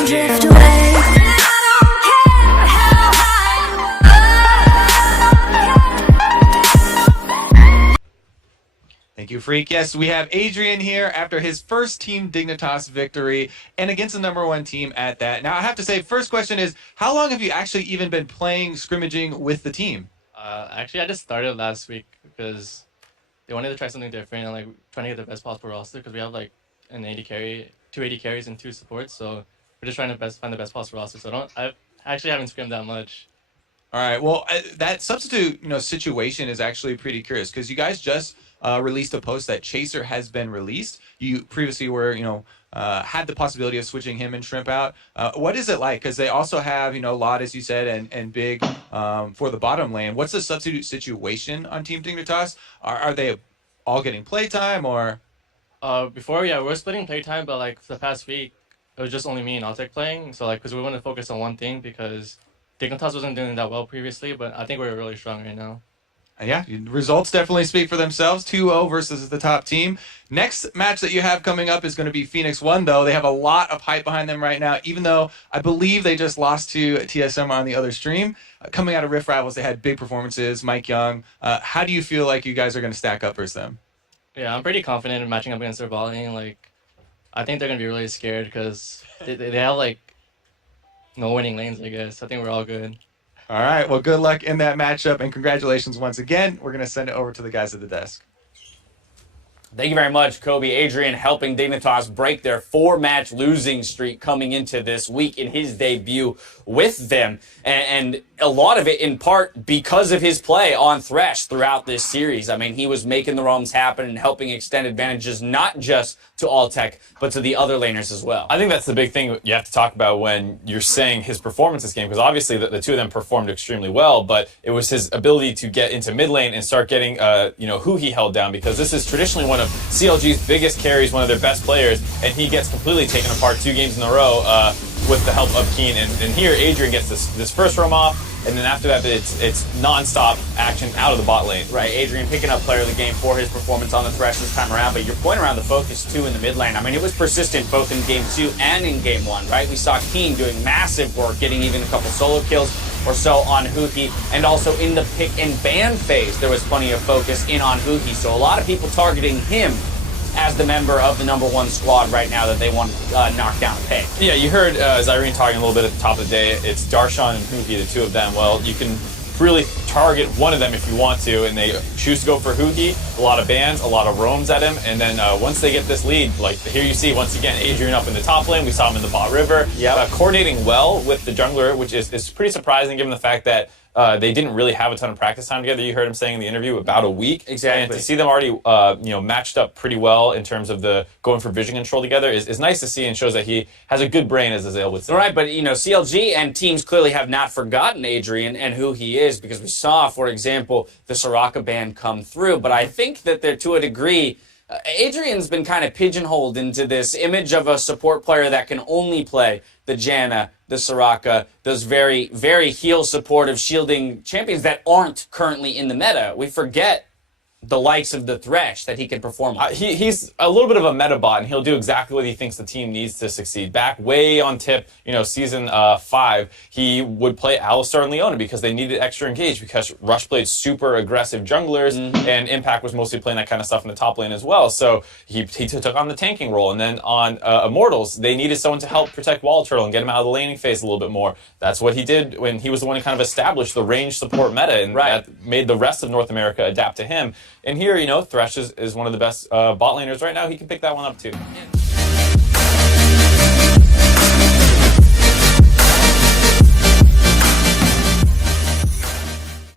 and drift away. Thank you, Freak. Yes, we have Adrian here after his first Team Dignitas victory and against the #1 team at that. Now, I have to say, first question is, how long have you actually even been playing scrimmaging with the team? Actually, I just started last week because they wanted to try something different and like trying to get the best possible roster because we have like an 80 carry, 280 carries and 2 supports. So we're just trying to find the best possible roster. So I actually haven't scrimmed that much. All right. Well, that substitute, situation is actually pretty curious because you guys just released a post that Chaser has been released. You previously were, had the possibility of switching him and Shrimp out. What is it like? Because they also have, Lot, as you said, and Big for the bottom lane. What's the substitute situation on Team Dignitas? Are they all getting playtime or? Before, yeah, we're splitting playtime, but like for the past week, it was just only me and Altek playing. So like, because we want to focus on one thing because Dignitas wasn't doing that well previously, but I think we're really strong right now. Yeah, results definitely speak for themselves. 2-0 versus the top team. Next match that you have coming up is going to be Phoenix 1, though. They have a lot of hype behind them right now, even though I believe they just lost to TSM on the other stream. Coming out of Rift Rivals, they had big performances. Mike Young. How do you feel like you guys are going to stack up versus them? Yeah, I'm pretty confident in matching up against their bot lane. Like, I think they're going to be really scared because they have, like, no winning lanes, I guess. I think we're all good. All right. Well, good luck in that matchup, and congratulations once again. We're going to send it over to the guys at the desk. Thank you very much, Kobe. Adrian helping Dignitas break their 4-match losing streak coming into this week in his debut with them. And a lot of it in part because of his play on Thresh throughout this series. I mean, he was making the roams happen and helping extend advantages not just to Alltech, but to the other laners as well. I think that's the big thing you have to talk about when you're saying his performance this game, because obviously the two of them performed extremely well, but it was his ability to get into mid lane and start getting, who he held down, because this is traditionally one of CLG's biggest carries, one of their best players, and he gets completely taken apart 2 games in a row with the help of Keen. And here Adrian gets this first roam off, and then after that it's non-stop action out of the bot lane. Right, Adrian picking up player of the game for his performance on the Thresh this time around, but your point around the focus too in the mid lane, I mean, it was persistent both in game 2 and in game 1, right? We saw Keen doing massive work, getting even a couple solo kills or so on Huhi, and also in the pick and ban phase, there was plenty of focus in on Huhi, so a lot of people targeting him as the member of the #1 squad right now that they want to knock down a peg. Yeah, you heard Zyrene talking a little bit at the top of the day. It's Darshan and Huhi, the two of them. Well, you can really target one of them if you want to, and they choose to go for Huhi. A lot of bans, a lot of roams at him, and then once they get this lead, like here you see once again Adrian up in the top lane. We saw him in the bot river, coordinating well with the jungler, which is pretty surprising given the fact that they didn't really have a ton of practice time together. You heard him saying in the interview about a week. Exactly. And to see them already, matched up pretty well in terms of the going for vision control together is nice to see, and shows that he has a good brain, as Azale would say. Right, but CLG and teams clearly have not forgotten Adrian and who he is, because we saw, for example, the Soraka ban come through. But I think that they're, to a degree, Adrian's been kind of pigeonholed into this image of a support player that can only play the Janna, the Soraka, those very, very heal supportive shielding champions that aren't currently in the meta. We forget the likes of the Thresh that he can perform on. He's a little bit of a meta bot, and he'll do exactly what he thinks the team needs to succeed. Back way on tip, season 5, he would play Alistar and Leona because they needed extra engage, because Rush played super aggressive junglers, and Impact was mostly playing that kind of stuff in the top lane as well. So he took on the tanking role. And then on Immortals, they needed someone to help protect Wall Turtle and get him out of the laning phase a little bit more. That's what he did when he was the one who kind of established the range support meta, and that made the rest of North America adapt to him. And here, Thresh is one of the best bot laners right now. He can pick that one up too.